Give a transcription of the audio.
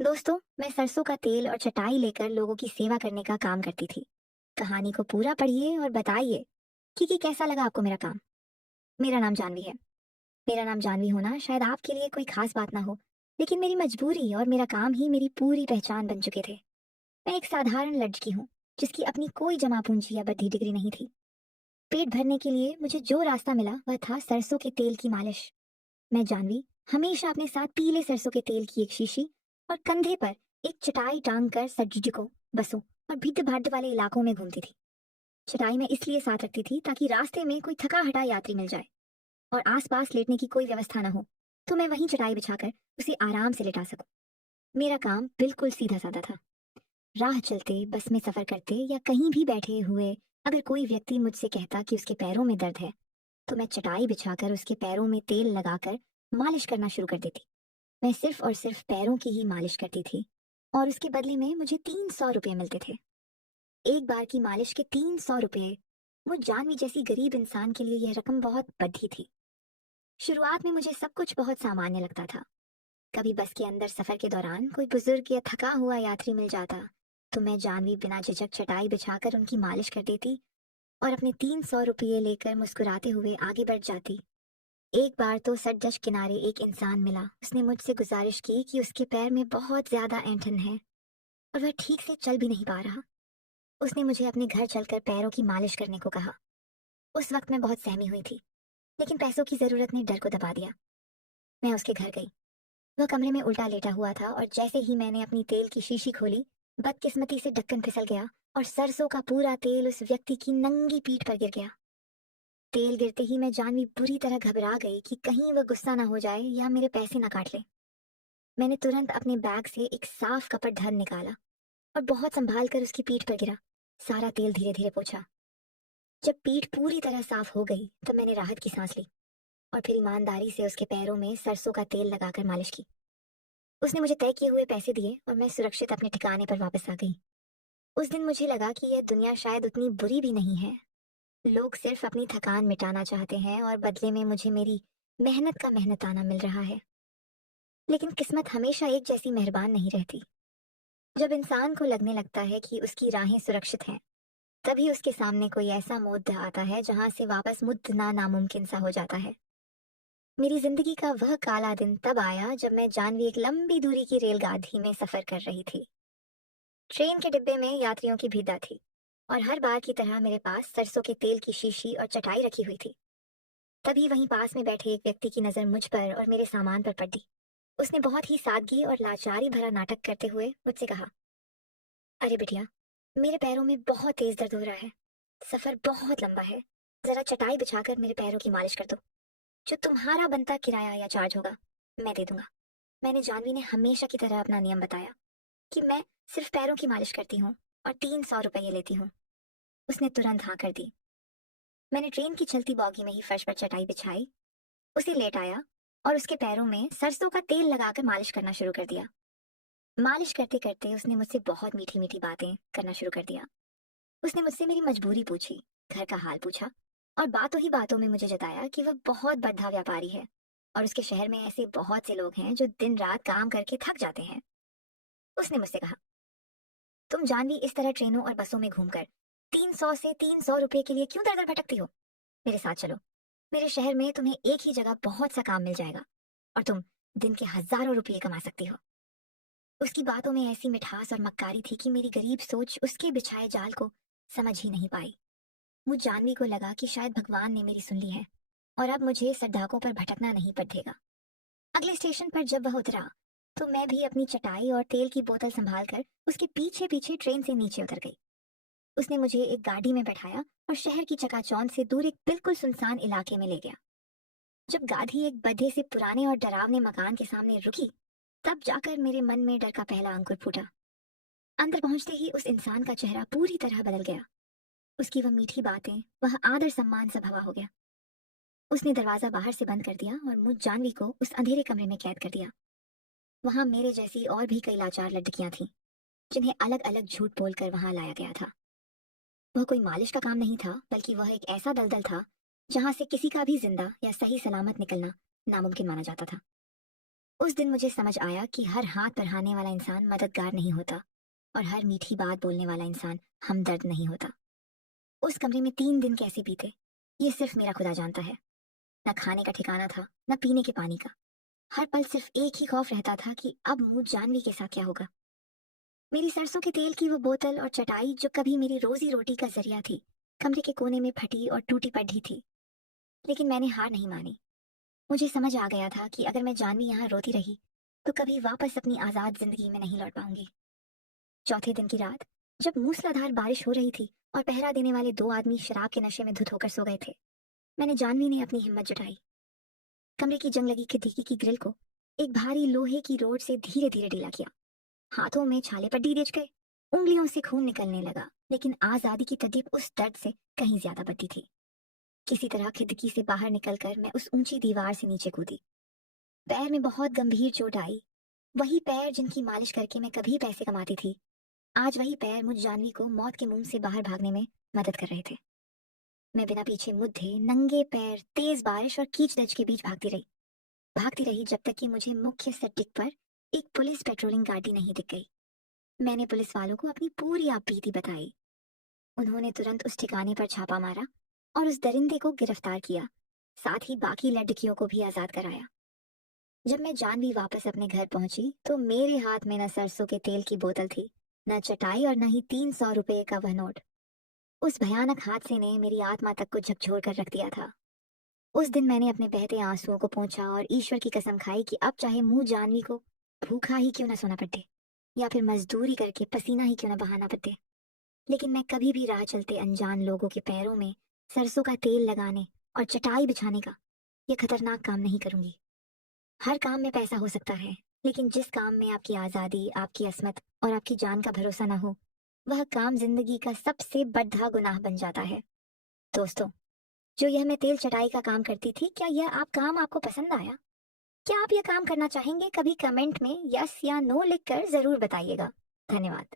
दोस्तों, मैं सरसों का तेल और चटाई लेकर लोगों की सेवा करने का काम करती थी। कहानी को पूरा पढ़िए और बताइए कि कैसा लगा आपको मेरा काम। मेरा नाम जानवी है। मेरा नाम जानवी होना शायद आपके लिए कोई खास बात ना हो, लेकिन मेरी मजबूरी और मेरा काम ही मेरी पूरी पहचान बन चुके थे। मैं एक साधारण लड़की हूँ, जिसकी अपनी कोई जमा पूंजी या बड़ी डिग्री नहीं थी। पेट भरने के लिए मुझे जो रास्ता मिला वह था सरसों के तेल की मालिश। मैं जानवी हमेशा अपने साथ पीले सरसों के तेल की एक शीशी और कंधे पर एक चटाई टांग कर सड़कों, बसों और भीड़ भाड़ वाले इलाकों में घूमती थी। चटाई मैं इसलिए साथ रखती थी ताकि रास्ते में कोई थका हटा यात्री मिल जाए और आसपास लेटने की कोई व्यवस्था न हो, तो मैं वहीं चटाई बिछाकर उसे आराम से लेटा सकूं। मेरा काम बिल्कुल सीधा साधा था। राह चलते, बस में सफर करते या कहीं भी बैठे हुए अगर कोई व्यक्ति मुझसे कहता कि उसके पैरों में दर्द है, तो मैं चटाई बिछाकर उसके पैरों में तेल लगाकर मालिश करना शुरू कर देती। मैं सिर्फ और सिर्फ पैरों की ही मालिश करती थी और उसके बदले में मुझे 300 रुपये मिलते थे। एक बार की मालिश के 300 रुपये, वो जानवी जैसी गरीब इंसान के लिए यह रकम बहुत बड़ी थी। शुरुआत में मुझे सब कुछ बहुत सामान्य लगता था। कभी बस के अंदर सफर के दौरान कोई बुजुर्ग या थका हुआ यात्री मिल जाता, तो मैं जानवी बिना झिझक चटाई बिछाकर उनकी मालिश कर देती और अपने 300 रुपये लेकर मुस्कुराते हुए आगे बढ़ जाती। एक बार तो सड़क किनारे एक इंसान मिला। उसने मुझसे गुजारिश की कि उसके पैर में बहुत ज्यादा ऐंठन है और वह ठीक से चल भी नहीं पा रहा। उसने मुझे अपने घर चलकर पैरों की मालिश करने को कहा। उस वक्त मैं बहुत सहमी हुई थी, लेकिन पैसों की जरूरत ने डर को दबा दिया। मैं उसके घर गई। वह कमरे में उल्टा लेटा हुआ था और जैसे ही मैंने अपनी तेल की शीशी खोली, बदकिस्मती से ढक्कन फिसल गया और सरसों का पूरा तेल उस व्यक्ति की नंगी पीठ पर गिर गया। तेल गिरते ही मैं जानवी बुरी तरह घबरा गई कि कहीं वह गुस्सा ना हो जाए या मेरे पैसे ना काट ले। मैंने तुरंत अपने बैग से एक साफ कपड़धन निकाला और बहुत संभाल कर उसकी पीठ पर गिरा। सारा तेल धीरे धीरे पोंछा। जब पीठ पूरी तरह साफ हो गई तो मैंने राहत की सांस ली और फिर ईमानदारी से उसके पैरों में सरसों का तेल लगाकर मालिश की। उसने मुझे तय किए हुए पैसे दिए और मैं सुरक्षित अपने ठिकाने पर वापस आ गई। उस दिन मुझे लगा कि यह दुनिया शायद उतनी बुरी भी नहीं है। लोग सिर्फ अपनी थकान मिटाना चाहते हैं और बदले में मुझे मेरी मेहनत का मेहनताना मिल रहा है। लेकिन किस्मत हमेशा एक जैसी मेहरबान नहीं रहती। जब इंसान को लगने लगता है कि उसकी राहें सुरक्षित हैं, तभी उसके सामने कोई ऐसा मोड़ आता है जहां से वापस मुड़ना नामुमकिन सा हो जाता है। मेरी जिंदगी का वह काला दिन तब आया जब मैं जानवी एक लंबी दूरी की रेलगाड़ी में सफर कर रही थी। ट्रेन के डिब्बे में यात्रियों की भीड़ थी और हर बार की तरह मेरे पास सरसों के तेल की शीशी और चटाई रखी हुई थी। तभी वहीं पास में बैठे एक व्यक्ति की नजर मुझ पर और मेरे सामान पर पड़ी। उसने बहुत ही सादगी और लाचारी भरा नाटक करते हुए मुझसे कहा, अरे बिटिया, मेरे पैरों में बहुत तेज दर्द हो रहा है। सफर बहुत लंबा है। जरा चटाई बिछाकर मेरे पैरों की मालिश कर दो। जो तुम्हारा बनता किराया या चार्ज होगा, मैं दे दूंगा। मैंने जानवी ने हमेशा की तरह अपना नियम बताया कि मैं सिर्फ पैरों की मालिश करती हूँ और 300 रुपये लेती हूँ। उसने तुरंत हाँ कर दी। मैंने ट्रेन की चलती बॉगी में ही फर्श पर चटाई बिछाई, उसे लेटाया और उसके पैरों में सरसों का तेल लगाकर मालिश करना शुरू कर दिया। मालिश करते करते उसने मुझसे बहुत मीठी मीठी बातें करना शुरू कर दिया। उसने मुझसे मेरी मजबूरी पूछी, घर का हाल पूछा और बातों ही बातों में मुझे जताया कि वह बहुत बड़ा व्यापारी है और उसके शहर में ऐसे बहुत से लोग हैं जो दिन रात काम करके थक जाते हैं। उसने मुझसे कहा, तुम जानवी इस तरह ट्रेनों और बसों में घूमकर 300 से 300 रुपए के लिए क्यों दर दर भटकती हो? मेरे साथ चलो। मेरे शहर में तुम्हें एक ही जगह बहुत सा काम मिल जाएगा और तुम दिन के हजारों रुपये कमा सकती हो। उसकी बातों में ऐसी मिठास और मक्कारी थी कि मेरी गरीब सोच उसके बिछाए जाल को समझ ही नहीं पाई। मुझ जानवी को लगा कि शायद भगवान ने मेरी सुन ली है और अब मुझे सड़कों पर भटकना नहीं पड़ेगा। अगले स्टेशन पर जब वह उतरा, तो मैं भी अपनी चटाई और तेल की बोतल संभालकर उसके पीछे पीछे ट्रेन से नीचे उतर गई। उसने मुझे एक गाड़ी में बैठाया और शहर की चकाचौंध से दूर एक बिल्कुल सुनसान इलाके में ले गया। जब गाड़ी एक बधे से पुराने और डरावने मकान के सामने रुकी, तब जाकर मेरे मन में डर का पहला अंकुर फूटा। अंदर पहुंचते ही उस इंसान का चेहरा पूरी तरह बदल गया। उसकी वह मीठी बातें, वह आदर सम्मान सब हवा हो गया। उसने दरवाजा बाहर से बंद कर दिया और मुझ जानवी को उस अंधेरे कमरे में कैद कर दिया। वहां मेरे जैसी और भी कई लाचार लड़कियां थीं, जिन्हें अलग अलग झूठ बोलकर वहां लाया गया था। वह कोई मालिश का काम नहीं था, बल्कि वह एक ऐसा दलदल था जहां से किसी का भी जिंदा या सही सलामत निकलना नामुमकिन माना जाता था। उस दिन मुझे समझ आया कि हर हाथ बढ़ाने वाला इंसान मददगार नहीं होता और हर मीठी बात बोलने वाला इंसान हमदर्द नहीं होता। उस कमरे में 3 दिन कैसे बीते, ये सिर्फ मेरा खुदा जानता है। न खाने का ठिकाना था, न पीने के पानी का। हर पल सिर्फ एक ही खौफ रहता था कि अब मुझ जानवी के साथ क्या होगा। मेरी सरसों के तेल की वो बोतल और चटाई जो कभी मेरी रोजी रोटी का जरिया थी, कमरे के कोने में फटी और टूटी पड़ी थी। लेकिन मैंने हार नहीं मानी। मुझे समझ आ गया था कि अगर मैं जानवी यहाँ रोती रही तो कभी वापस अपनी आजाद जिंदगी में नहीं लौट पाऊंगी। चौथे दिन की रात, जब मूसलाधार बारिश हो रही थी और पहरा देने वाले 2 आदमी शराब के नशे में धुत होकर सो गए थे, मैंने जानवी ने अपनी हिम्मत जुटाई। कमरे की जंग लगी खिड़की की ग्रिल को एक भारी लोहे की रोड से धीरे धीरे ढीला किया। हाथों में छाले पट्टी रिझ गए, उंगलियों से खून निकलने लगा, लेकिन आजादी की तड़प उस दर्द से कहीं ज्यादा बढ़ती थी। किसी तरह खिड़की से बाहर निकलकर मैं उस ऊंची दीवार से नीचे कूदी। पैर में बहुत गंभीर चोट आई। वही पैर जिनकी मालिश करके मैं कभी पैसे कमाती थी, आज वही पैर मुझ जानवी को मौत के मुंह से बाहर भागने में मदद कर रहे थे। मैं बिना पीछे मुद्दे नंगे पैर तेज बारिश और कीच दज के बीच भागती रही जब तक कि मुझे मुख्य सड़क पर एक पुलिस पेट्रोलिंग गाड़ी नहीं दिख गई। मैंने पुलिस वालों को अपनी पूरी आपबीती बताई। उन्होंने तुरंत उस ठिकाने पर छापा मारा और उस दरिंदे को गिरफ्तार किया, साथ ही बाकी लड़कियों को भी आजाद कराया। जब मैं जानवी वापस अपने घर पहुंची तो मेरे हाथ में न सरसों के तेल की बोतल थी, न चटाई और न ही 300 रुपए का वह नोट। उस भयानक हादसे ने मेरी आत्मा तक को झकझोर कर रख दिया था। उस दिन मैंने अपने बहते आंसुओं को पोंछा और ईश्वर की कसम खाई कि अब चाहे मुंह जानवी को भूखा ही क्यों न सोना पड़े या फिर मजदूरी करके पसीना ही क्यों न बहाना पड़े, लेकिन मैं कभी भी राह चलते अनजान लोगों के पैरों में सरसों का तेल लगाने और चटाई बिछाने का यह खतरनाक काम नहीं करूंगी। हर काम में पैसा हो सकता है, लेकिन जिस काम में आपकी आजादी, आपकी असमत और आपकी जान का भरोसा ना हो, वह काम जिंदगी का सबसे बड़ा गुनाह बन जाता है। दोस्तों, जो यह मैं तेल चटाई का काम करती थी, क्या यह काम आपको पसंद आया? क्या आप यह काम करना चाहेंगे? कभी कमेंट में यस या नो लिखकर जरूर बताइएगा। धन्यवाद।